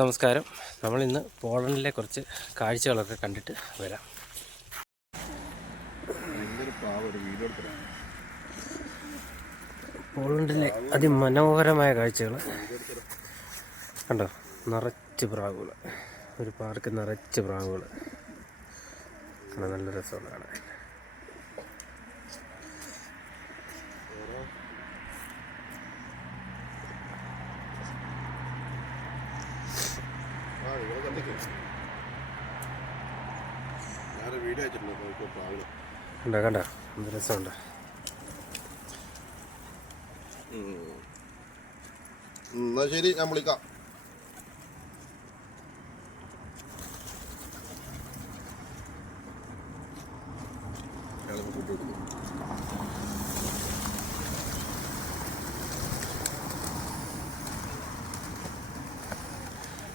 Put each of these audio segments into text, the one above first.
നമസ്കാരം. നമ്മളിന്ന് പോളണ്ടിലെ കുറച്ച് കാഴ്ചകളൊക്കെ കണ്ടിട്ട് വരാം. പോളണ്ടിലെ അതിമനോഹരമായ കാഴ്ചകൾ കണ്ടോ. നിറച്ച് പ്രാവുകൾ, ഒരു പാർക്ക് നിറച്ച് പ്രാവുകൾ. നല്ല രസമുള്ള കാണാൻ. കണ്ടോ കണ്ടോ, എന്ത് രസമുണ്ട്. എന്നാ ശരി, ഞാൻ വിളിക്കാം.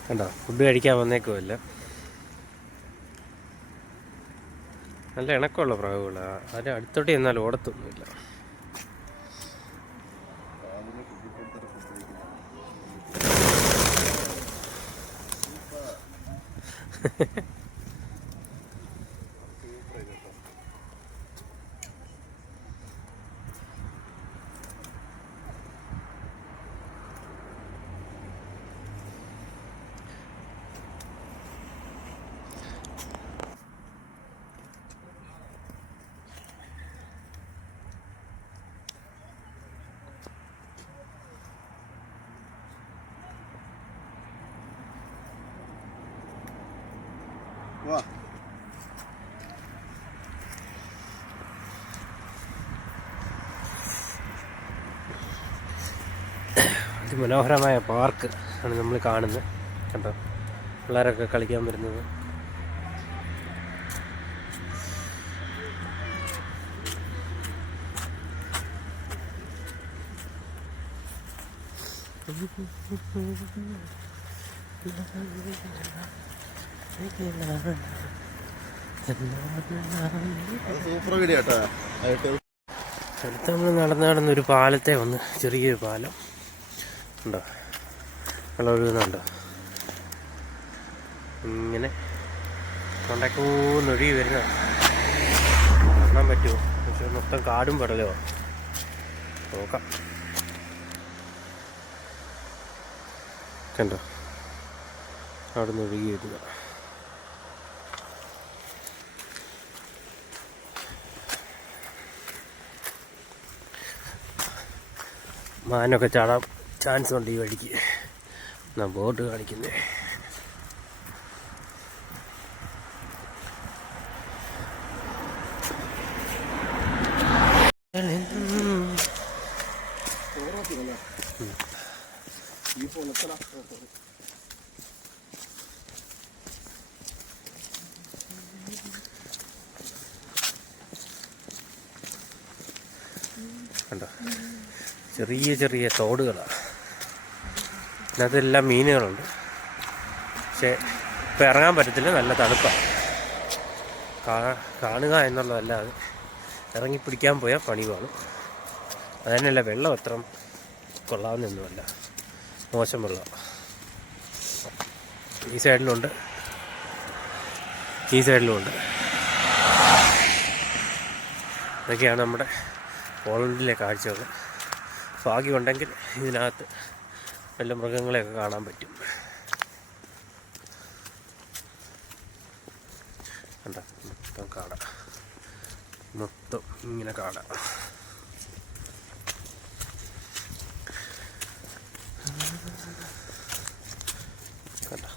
കണ്ടോ, ഫുഡ് കഴിക്കാൻ വന്നേക്കുമല്ല. നല്ല ഇണക്കമുള്ള പ്രാവുകളാണ്. അതിൻ്റെ അടുത്തോട്ട് ചെന്നാൽ ഓടത്തൊന്നുമില്ല. വാ, അതിമനോഹരമായ പാർക്ക് ആണ് നമ്മൾ കാണുന്നത്. കണ്ടോ, പിള്ളേരൊക്കെ കളിക്കാൻ വരുന്നത്. സൂപ്പർ വീഡിയോ കേട്ടോ. അടുത്ത് നമ്മൾ നടന്നൊരു പാലത്തെ വന്ന്, ചെറിയൊരു പാലം ഉണ്ടോ, വെള്ളം ഒഴുകുന്നുണ്ടോ. ഇങ്ങനെ കൊണ്ടൊഴുകി വരുന്ന കാണാൻ പറ്റുമോ? പക്ഷെ മൊത്തം കാടും പടലോ. നോക്കാം. കണ്ടോ, അവിടെ നിന്ന് ഒഴുകി വരുന്ന. മാനൊക്കെ ചാടാൻ ചാൻസ് ഉണ്ട് ഈ വഴിക്ക്. എന്നാ ബോട്ട് കാണിക്കുന്നേ. കണ്ടോ, ചെറിയ ചെറിയ തോടുകളാണ്. ഇതിനകത്തെല്ലാം മീനുകളുണ്ട്. പക്ഷേ ഇപ്പം ഇറങ്ങാൻ പറ്റത്തില്ല, നല്ല തണുപ്പാണ്. കാണുക എന്നുള്ളതല്ലാതെ ഇറങ്ങി പിടിക്കാൻ പോയാൽ പണി കാണും. അതുതന്നെയല്ല, വെള്ളം അത്ര കൊള്ളാവുന്നൊന്നുമല്ല, മോശം വെള്ളം. ഈ സൈഡിലുണ്ട്, ഈ സൈഡിലുമുണ്ട്. ഇതൊക്കെയാണ് നമ്മുടെ പോളണ്ടിലെ കാഴ്ചകൾ. ഭാഗ്യമുണ്ടെങ്കിൽ ഇതിനകത്ത് വല്ല മൃഗങ്ങളെയൊക്കെ കാണാൻ പറ്റും. കണ്ടോ, മൊത്തം കാട, മൊത്തം ഇങ്ങനെ കാട. കണ്ടോ,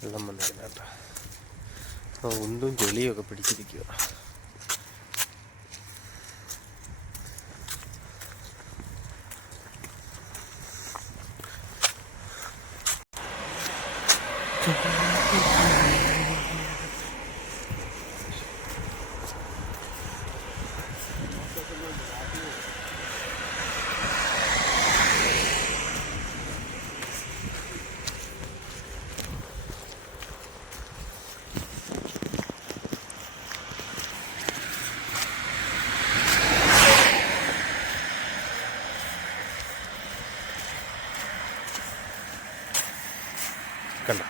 വെള്ളം വന്നിരിക്കുന്ന കേട്ടോ. ഉണ്ടും ചെളിയൊക്കെ പിടിച്ചിരിക്കുക. കണ്ടോ.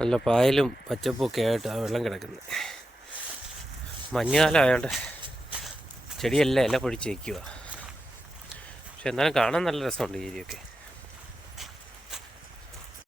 നല്ല പായലും പച്ചപ്പൊക്കെ ആയിട്ടാണ് വെള്ളം കിടക്കുന്നത്. മഞ്ഞുകാലമായതുകൊണ്ട് ചെടിയെല്ലാം ഇല പൊടിച്ച് വയ്ക്കുക. പക്ഷെ എന്നാലും കാണാൻ നല്ല രസമുണ്ട് ഈ ഏരിയൊക്കെ.